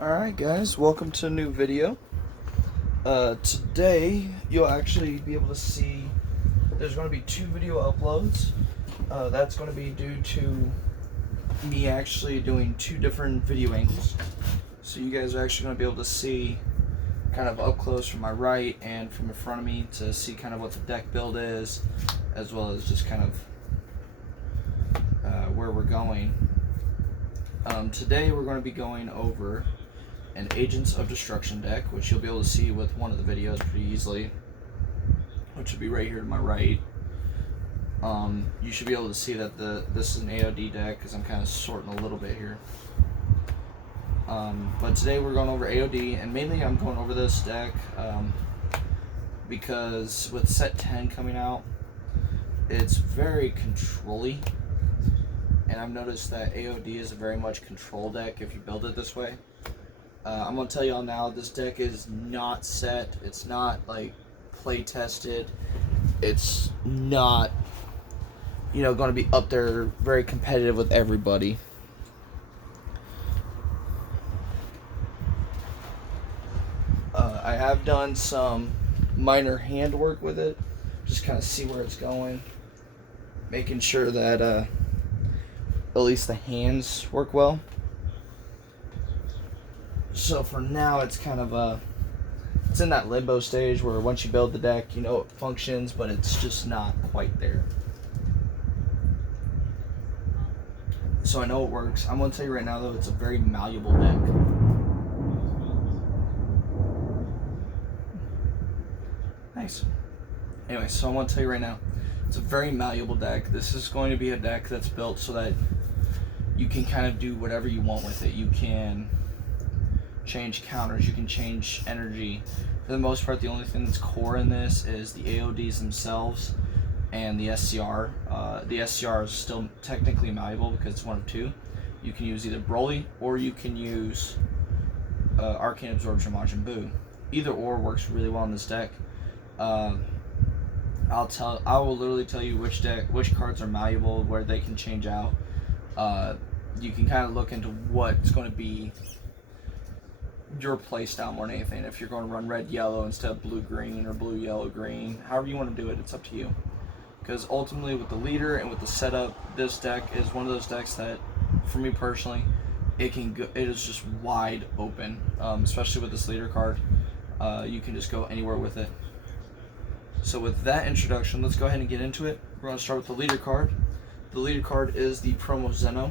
Alright guys, welcome to a new video. Today you'll actually be able to see there's going to be 2 video uploads. That's going to be due to me actually doing 2 different video angles. So you guys are actually going to be able to see kind of up close from my right and from in front of me to see kind of what the deck build is, as well as just kind of where we're going. Today we're going to be going over an Agents of Destruction deck, which you'll be able to see with one of the videos pretty easily, which would be right here to my right. You should be able to see that this is an AOD deck because I'm kind of sorting a little bit here. But today we're going over AOD, and mainly I'm going over this deck because with set 10 coming out, it's very control-y, and I've noticed that AOD is a very much control deck if you build it this way. I'm going to tell y'all now, this deck is not set. It's not like play tested. It's not, going to be up there very competitive with everybody. I have done some minor handwork with it, just kind of see where it's going, making sure that at least the hands work well. So for now, it's kind of it's in that limbo stage where once you build the deck, it functions, but it's just not quite there. So I know it works. I'm going to tell you right now, though, it's a very malleable deck. Nice. Anyway, so I'm going to tell you right now, it's a very malleable deck. This is going to be a deck that's built so that you can kind of do whatever you want with it. You can change counters, you can change energy. For the most part, the only thing that's core in this is the AODs themselves and the SCR. The SCR is still technically malleable because it's one of 2. You can use either Broly or you can use Arcane Absorption Majin Buu. Either or works really well in this deck. I will literally tell you which cards are malleable, where they can change out. You can kind of look into what's going to be your play style more than anything. If you're going to run red yellow instead of blue green or blue yellow green, however you want to do it, it's up to you. Because ultimately, with the leader and with the setup, this deck is one of those decks that, for me personally, it is just wide open. Especially with this leader card, you can just go anywhere with it. So with that introduction, let's go ahead and get into it. We're going to start with the leader card. The leader card is the Promo Zeno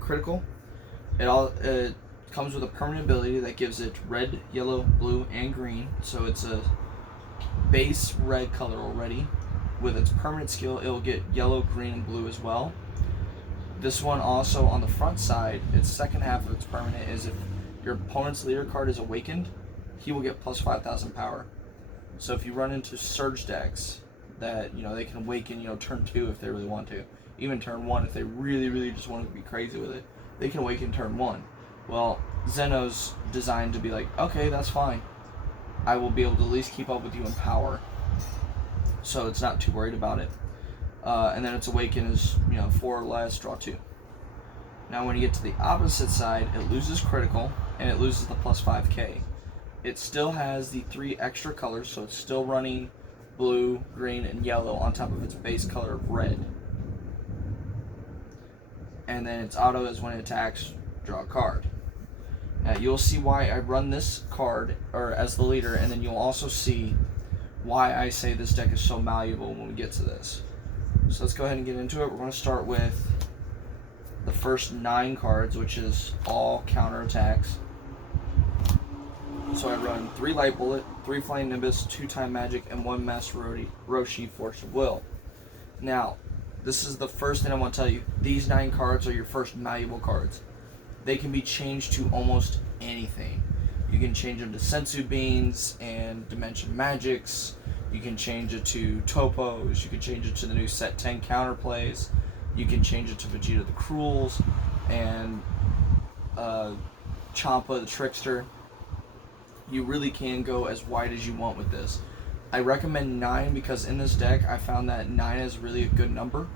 critical. It comes with a permanent ability that gives it red, yellow, blue, and green. So it's a base red color already. With its permanent skill, it will get yellow, green, and blue as well. This one also, on the front side, its second half of its permanent is if your opponent's leader card is awakened, he will get plus 5,000 power. So if you run into Surge decks that, they can awaken, turn 2 if they really want to. Even turn 1 if they really, really just want to be crazy with it. They can awaken turn 1. Well, Zeno's designed to be like, okay, that's fine. I will be able to at least keep up with you in power. So it's not too worried about it. And then its awaken is, 4 or less, draw 2. Now when you get to the opposite side, it loses critical, and it loses the plus 5k. It still has the 3 extra colors, so it's still running blue, green, and yellow on top of its base color of red. And then its auto is when it attacks, draw a card. Now you'll see why I run this card as the leader, and then you'll also see why I say this deck is so malleable when we get to this. So let's go ahead and get into it. We're going to start with the first 9 cards, which is all counter attacks. So I run 3 Light Bullet, 3 Flying Nimbus, 2 Time Magic, and 1 Master Roshi Force of Will. Now, this is the first thing I want to tell you. These 9 cards are your first malleable cards. They can be changed to almost anything. You can change them to Senzu Beans and Dimension Magics. You can change it to Topos. You can change it to the new set 10 counterplays. You can change it to Vegeta the Cruels and Champa the Trickster. You really can go as wide as you want with this. I recommend 9 because in this deck I found that 9 is really a good number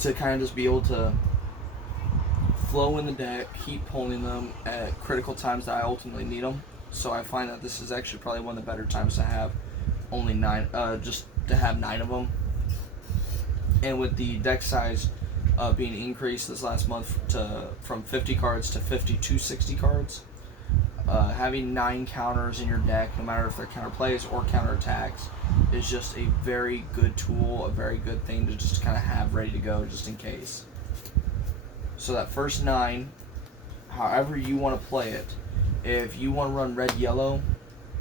to kind of just be able to flow in the deck, keep pulling them at critical times that I ultimately need them. So I find that this is actually probably one of the better times to have only 9, just to have 9 of them. And with the deck size being increased this last month from 50 cards to 50 to 60 cards, having 9 counters in your deck, no matter if they're counter plays or counter attacks, is just a very good tool, a very good thing to just kind of have ready to go just in case. So that first 9, however you want to play it, if you want to run red yellow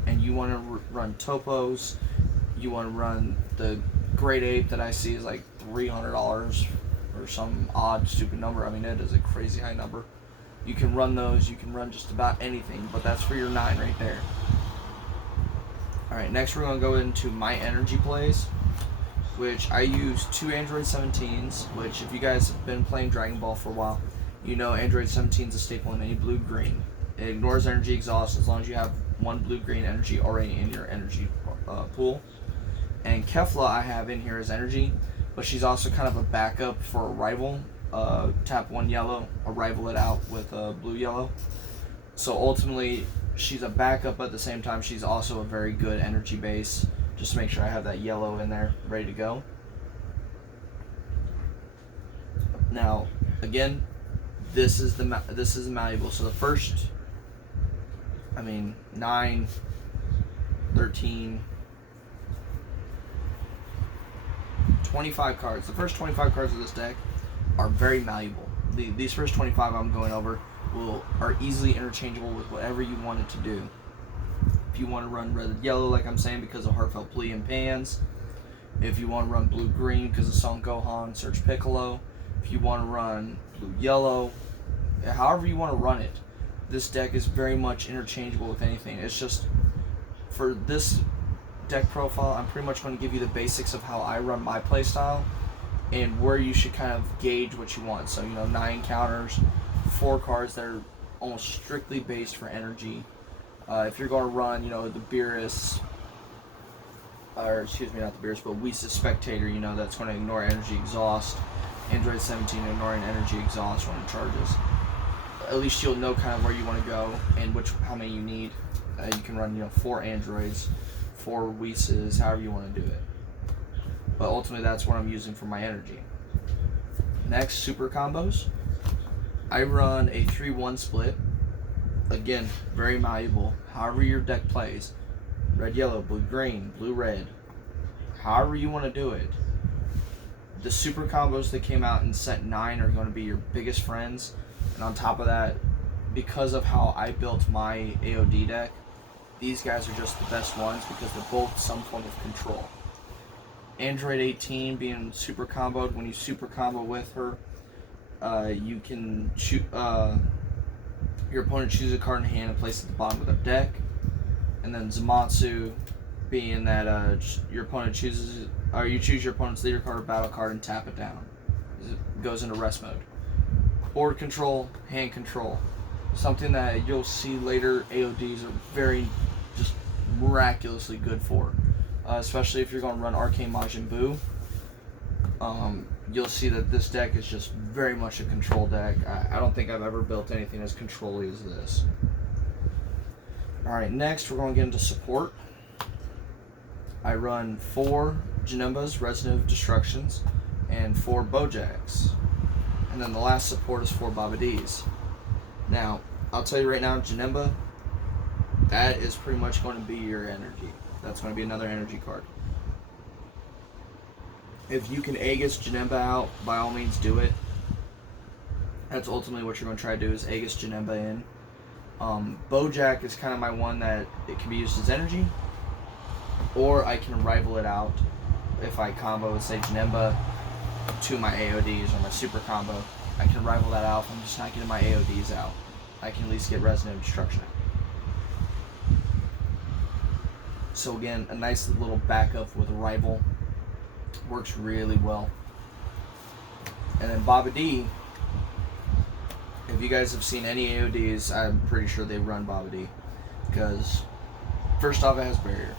and you want to run topos, you want to run the Great Ape that I see is like $300 or some odd stupid number. I mean, it is a crazy high number. You can run those, you can run just about anything, but that's for your 9 right there. Alright, next we're going to go into my energy plays, which I use 2 Android 17s, which if you guys have been playing Dragon Ball for a while, you know Android 17 is a staple in any blue-green. It ignores energy exhaust as long as you have 1 blue-green energy already in your energy pool. And Kefla I have in here as energy, but she's also kind of a backup for a rival. Tap 1 yellow, or rival it out with blue yellow. So ultimately, she's a backup, but at the same time, she's also a very good energy base. Just to make sure I have that yellow in there, ready to go. Now, again, this is malleable. So the first, 9, 13, 25 cards. The first 25 cards of this deck are very malleable. These first 25 I'm going over are easily interchangeable with whatever you want it to do. If you want to run red yellow, like I'm saying, because of Heartfelt Plea and Pans. If you want to run blue green because of Son Gohan, Search Piccolo. If you want to run blue yellow, however you want to run it, this deck is very much interchangeable with anything. It's just for this deck profile, I'm pretty much going to give you the basics of how I run my playstyle and where you should kind of gauge what you want. So, 9 counters, 4 cards that are almost strictly based for energy. If you're going to run, the Beerus, or excuse me, not the Beerus, but Whis Spectator, that's going to ignore energy exhaust. Android 17 ignoring energy exhaust when it charges. At least you'll know kind of where you want to go and how many you need. You can run, 4 androids, 4 Whis, however you want to do it. But ultimately, that's what I'm using for my energy. Next, super combos. I run a 3-1 split. Again, very malleable. However your deck plays. Red, yellow, blue, green, blue, red. However you want to do it. The super combos that came out in set 9 are going to be your biggest friends. And on top of that, because of how I built my AOD deck, these guys are just the best ones because they're both some form of control. Android 18 being super comboed. When you super combo with her, you can shoot. Your opponent chooses a card in hand and places it at the bottom of their deck. And then Zamatsu being that your opponent chooses, or you choose your opponent's leader card or battle card and tap it down. It goes into rest mode. Board control, hand control. Something that you'll see later AODs are very just miraculously good for. Especially if you're going to run Arcane Majin Buu. You'll see that this deck is just very much a control deck. I don't think I've ever built anything as control-y as this. Alright, next we're going to get into support. I run 4 Janembas, Resident of Destructions, and 4 Bojaks. And then the last support is 4 Babidis. Now, I'll tell you right now, Janemba, that is pretty much going to be your energy. That's going to be another energy card. If you can Aegis Janemba out, by all means do it. That's ultimately what you're going to try to do, is Aegis Janemba in. Bojack is kind of my one that it can be used as energy, or I can rival it out if I combo with, say, Janemba to my AODs or my super combo. I can rival that out if I'm just not getting my AODs out. I can at least get Resident of Destruction out. So again, a nice little backup with a rival. Works really well. And then Babidi, if you guys have seen any AODs, I'm pretty sure they run Babidi. Because, first off, it has barrier.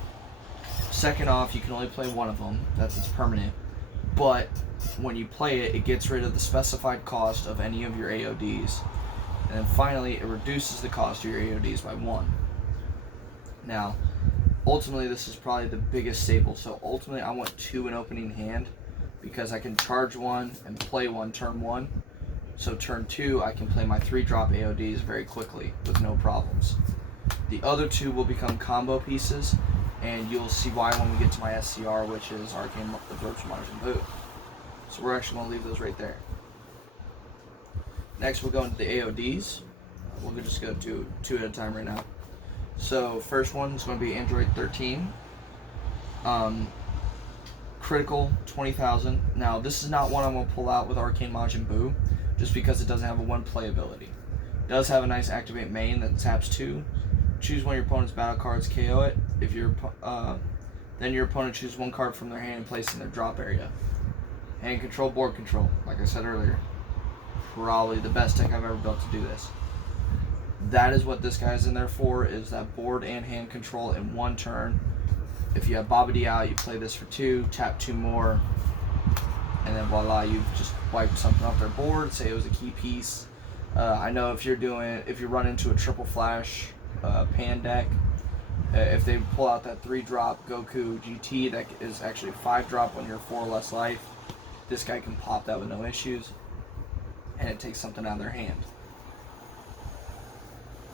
Second off, you can only play one of them. That's its permanent. but when you play it, it gets rid of the specified cost of any of your AODs. And then finally, it reduces the cost of your AODs by 1. Now, ultimately, this is probably the biggest staple. So ultimately, I want 2 in opening hand because I can charge 1 and play 1 turn 1. So turn 2, I can play my 3-drop AODs very quickly with no problems. The other 2 will become combo pieces, and you'll see why when we get to my SCR, which is Arcane Absorption Majin Buu. So we're actually going to leave those right there. Next, we'll go into the AODs. We'll just go 2 at a time right now. So first one is going to be Android 13. Critical 20,000. Now this is not one I'm going to pull out with Arcane Majin Buu, just because it doesn't have a 1 play ability. It does have a nice activate main that taps 2. Choose one of your opponent's battle cards, KO it. If then your opponent chooses 1 card from their hand and place it in their drop area. Hand control, board control, like I said earlier. Probably the best deck I've ever built to do this. That is what this guy's in there for, is that board and hand control in 1 turn. If you have Babidi out, you play this for 2, tap 2 more, and then voila, you've just wiped something off their board. Say it was a key piece. I know if you run into a triple flash pan deck, if they pull out that 3-drop Goku GT that is actually a 5-drop when you're 4 or less life, this guy can pop that with no issues, and it takes something out of their hand.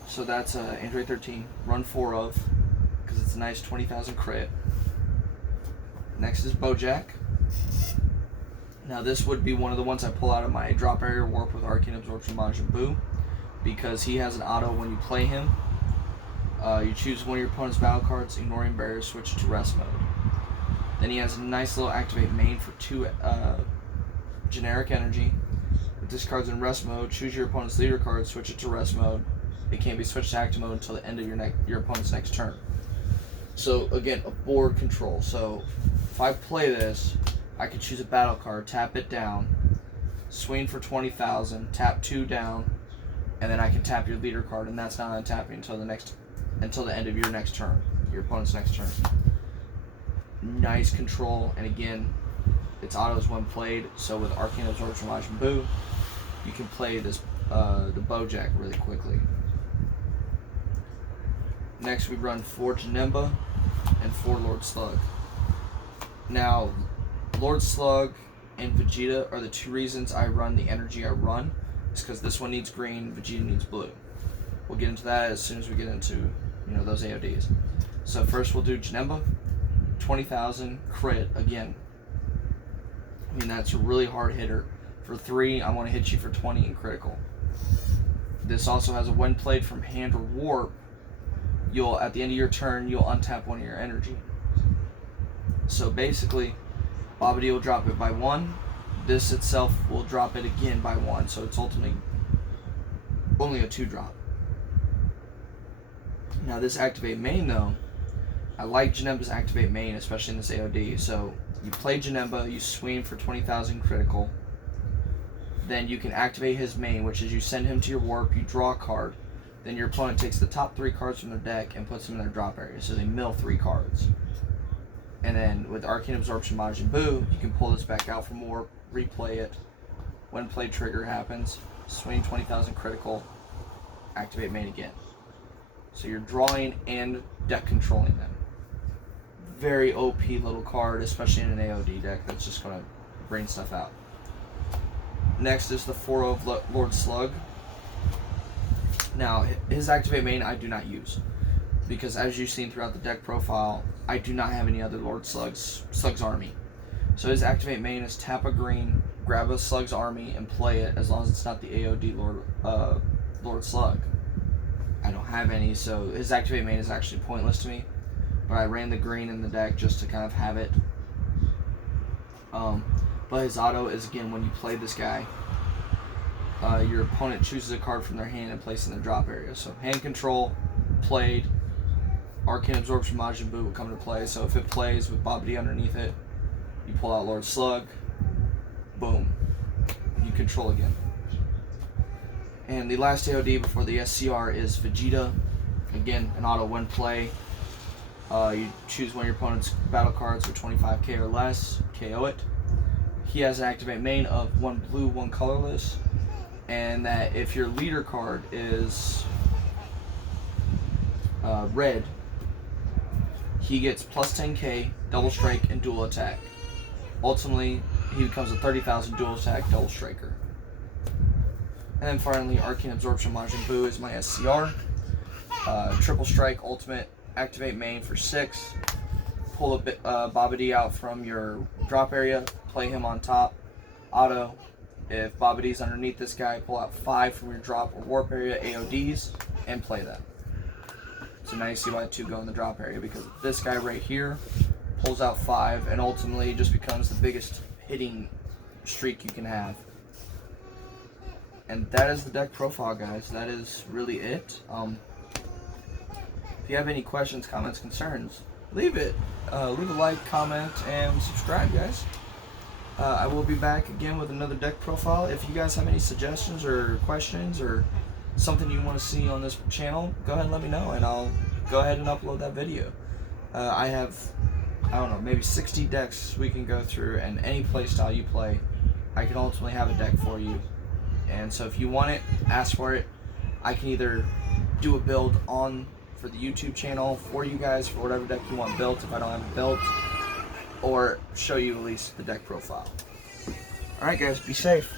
So that's Android 13, run 4 of, because it's a nice 20,000 crit. Next is Bojack. Now this would be one of the ones I pull out of my drop area warp with Arcane Absorption Majin Buu, because he has an auto when you play him. You choose one of your opponent's battle cards, ignoring barriers, switch to rest mode. Then he has a nice little activate main for 2 generic energy. If this card's in rest mode, choose your opponent's leader card, switch it to rest mode. It can't be switched to active mode until the end of your opponent's next turn. So again, a board control. So if I play this, I can choose a battle card, tap it down, swing for 20,000, tap 2 down, and then I can tap your leader card, and that's not untapping until the end of your next turn, your opponent's next turn. Nice control, and again, its autos when played. So with Arcane Absorption Majin Buu, you can play this the Bojack really quickly. Next, we run 4 Janemba and 4 Lord Slug. Now, Lord Slug and Vegeta are the 2 reasons I run the energy I run. It's because this one needs green, Vegeta needs blue. We'll get into that as soon as we get into those AODs. So first we'll do Janemba, 20,000 crit again. I mean, that's a really hard hitter. For 3, I want to hit you for 20 in critical. This also has a when played from hand or warp, at the end of your turn, you'll untap 1 of your energy. So basically, Babidi will drop it by 1. This itself will drop it again by 1, so it's ultimately only a 2-drop. Now this activate main though, I like Janemba's activate main, especially in this AOD. So you play Janemba, you swing for 20,000 critical. Then you can activate his main, which is you send him to your warp, you draw a card. Then your opponent takes the top 3 cards from their deck and puts them in their drop area. So they mill 3 cards. And then with Arcane Absorption Majin Buu, you can pull this back out for more, replay it. When play trigger happens, swing 20,000 critical, activate main again. So you're drawing and deck controlling them. Very OP little card, especially in an AOD deck that's just going to bring stuff out. Next is the 4 of Lord Slug. Now, his activate main I do not use, because as you've seen throughout the deck profile, I do not have any other Lord Slug's army. So his activate main is tap a green, grab a Slug's army, and play it as long as it's not the AOD Lord Slug. I don't have any, so his activate main is actually pointless to me. But I ran the green in the deck just to kind of have it. But his auto is, again, when you play this guy, your opponent chooses a card from their hand and places it in the drop area. So hand control, played, Arcane Absorption Majin Buu will come into play. So if it plays with Babidi underneath it, you pull out Lord Slug, boom, you control again. And the last AOD before the SCR is Vegeta. Again, an auto when play. You choose one of your opponent's battle cards for 25k or less, KO it. he has an activate main of 1 blue, 1 colorless, and that if your leader card is red, he gets plus 10k, double strike, and dual attack. Ultimately, he becomes a 30,000 dual attack double striker. And then finally, Arcane Absorption Majin Buu is my SCR. Triple strike, ultimate, activate main for 6. Pull a Babidi out from your drop area, play him on top. Auto, if Babidi's underneath this guy, pull out 5 from your drop or warp area AODs and play that. So now you see why 2 go in the drop area, because this guy right here pulls out 5 and ultimately just becomes the biggest hitting streak you can have. And that is the deck profile, guys. That is really it. If you have any questions, comments, concerns, leave it. Leave a like, comment, and subscribe, guys. I will be back again with another deck profile. If you guys have any suggestions or questions or something you want to see on this channel, go ahead and let me know, and I'll go ahead and upload that video. I have, I don't know, maybe 60 decks we can go through, and any playstyle you play, I can ultimately have a deck for you. And so if you want it, ask for it. I can either do a build for the YouTube channel for you guys for whatever deck you want built if I don't have it built, or show you at least the deck profile. Alright guys, be safe.